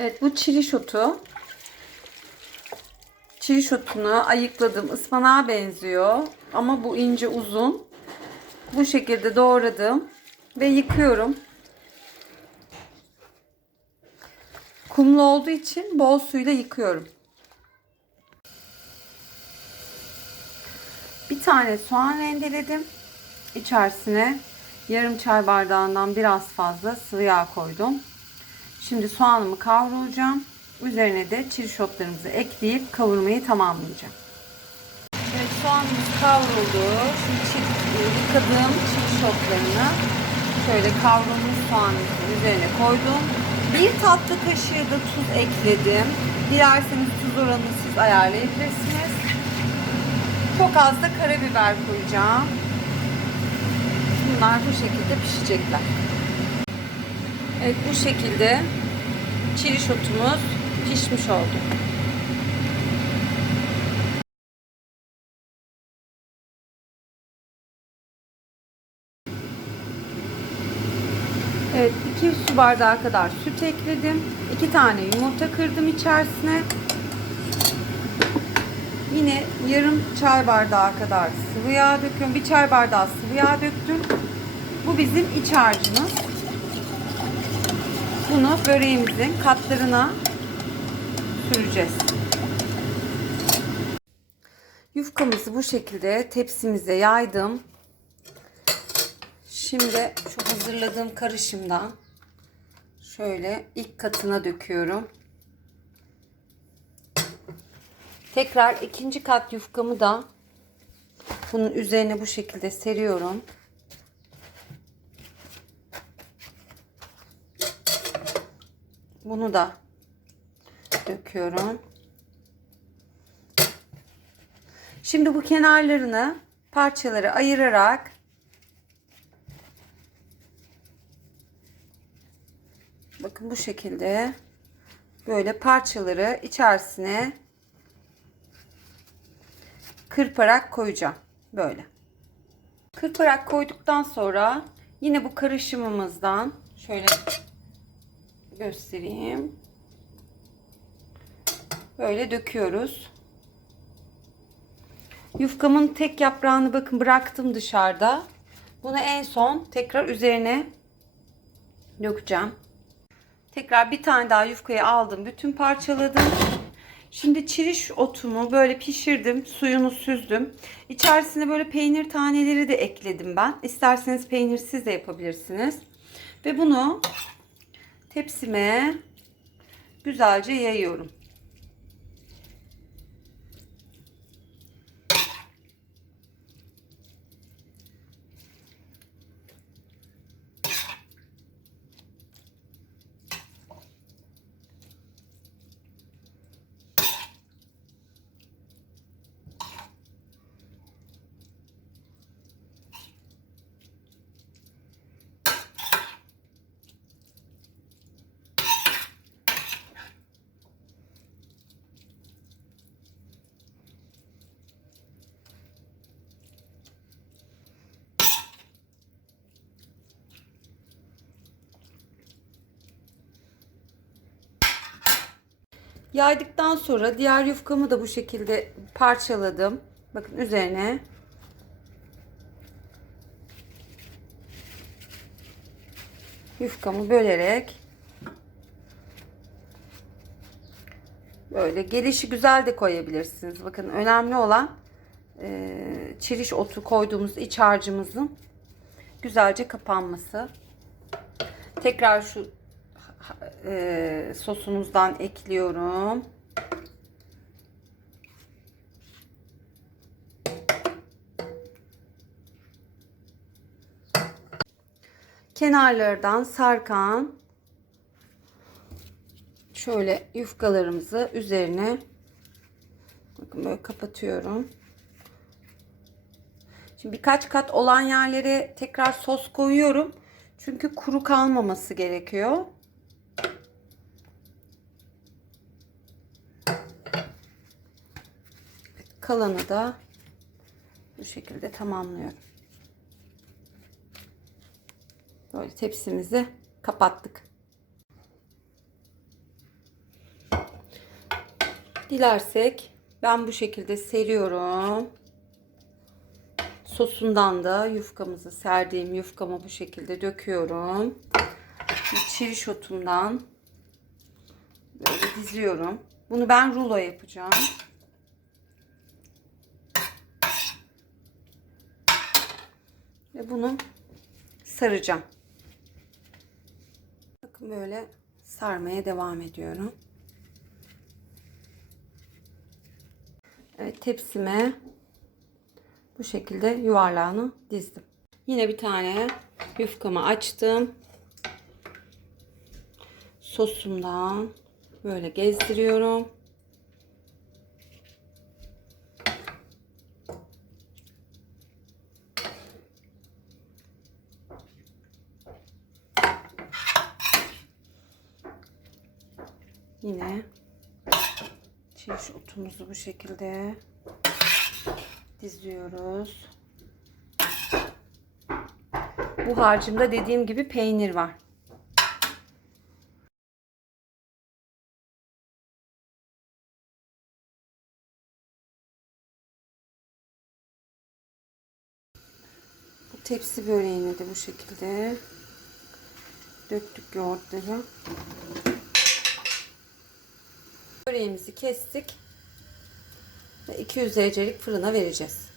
Evet bu çili şotu. Çili şotunu ayıkladım. Ispanağa benziyor. Ama bu ince uzun. Bu şekilde doğradım. Ve yıkıyorum. Kumlu olduğu için bol suyla yıkıyorum. Bir tane soğan rendeledim. İçerisine yarım çay bardağından biraz fazla sıvı yağ koydum. Şimdi soğanımı kavrulacağım. Üzerine de çili şotlarımızı ekleyip kavurmayı tamamlayacağım. Evet soğanımız kavruldu. Şimdi çili, yıkadığım çili şotlarını şöyle kavrulmuş soğanımızın üzerine koydum. Bir tatlı kaşığı da tuz ekledim. Dilerseniz tuz oranını siz ayarlayabilirsiniz. Çok az da karabiber koyacağım. Bunlar bu şekilde pişecekler. Evet bu şekilde çili şotumuz pişmiş oldu. Evet 2 su bardağı kadar süt ekledim. 2 tane yumurta kırdım içerisine. Yine yarım çay bardağı kadar sıvı yağ döküyorum. Bir çay bardağı sıvı yağ döktüm. Bu bizim iç harcımız. Bunu böreğimizin katlarına süreceğiz. Yufkamızı bu şekilde tepsimize yaydım. Şimdi şu hazırladığım karışımdan şöyle ilk katına döküyorum. Tekrar ikinci kat yufkamı da bunun üzerine bu şekilde seriyorum. Bunu da döküyorum. Şimdi bu kenarlarını parçalara ayırarak bakın bu şekilde böyle parçaları içerisine kırparak koyacağım. Böyle. Kırparak koyduktan sonra yine bu karışımımızdan şöyle göstereyim. Böyle döküyoruz. Yufkamın tek yaprağını bakın bıraktım dışarıda. Bunu en son tekrar üzerine dökeceğim. Tekrar bir tane daha yufkayı aldım. Bütün parçaladım. Şimdi çiriş otumu böyle pişirdim. Suyunu süzdüm. İçerisine böyle peynir taneleri de ekledim ben. İsterseniz peynirsiz de yapabilirsiniz. Ve bunu tepsime güzelce yayıyorum. Yaydıktan sonra diğer yufkamı da bu şekilde parçaladım. Bakın üzerine yufkamı bölerek böyle gelişi güzel de koyabilirsiniz. Bakın önemli olan e, çiriş otu koyduğumuz iç harcımızın güzelce kapanması. Tekrar şu e, sosumuzdan ekliyorum. Kenarlardan sarkan şöyle yufkalarımızı üzerine bakın böyle kapatıyorum. Şimdi birkaç kat olan yerlere tekrar sos koyuyorum. Çünkü kuru kalmaması gerekiyor. Kalanı da bu şekilde tamamlıyorum. Böyle tepsimizi kapattık. Dilersek ben bu şekilde seriyorum. Sosundan da yufkamızı serdiğim yufkamı bu şekilde döküyorum. Çeri şotumdan böyle diziyorum. Bunu ben rulo yapacağım. Ve bunu saracağım. Bakın böyle sarmaya devam ediyorum. Evet tepsime bu şekilde yuvarlağını dizdim. Yine bir tane yufkamı açtım. Sosumdan böyle gezdiriyorum. Yine çiş otumuzu bu şekilde diziyoruz. Bu harcımda dediğim gibi peynir var. Bu tepsi böreğini de bu şekilde döktük yoğurtları. Böreğimizi kestik ve 200 derecelik fırına vereceğiz.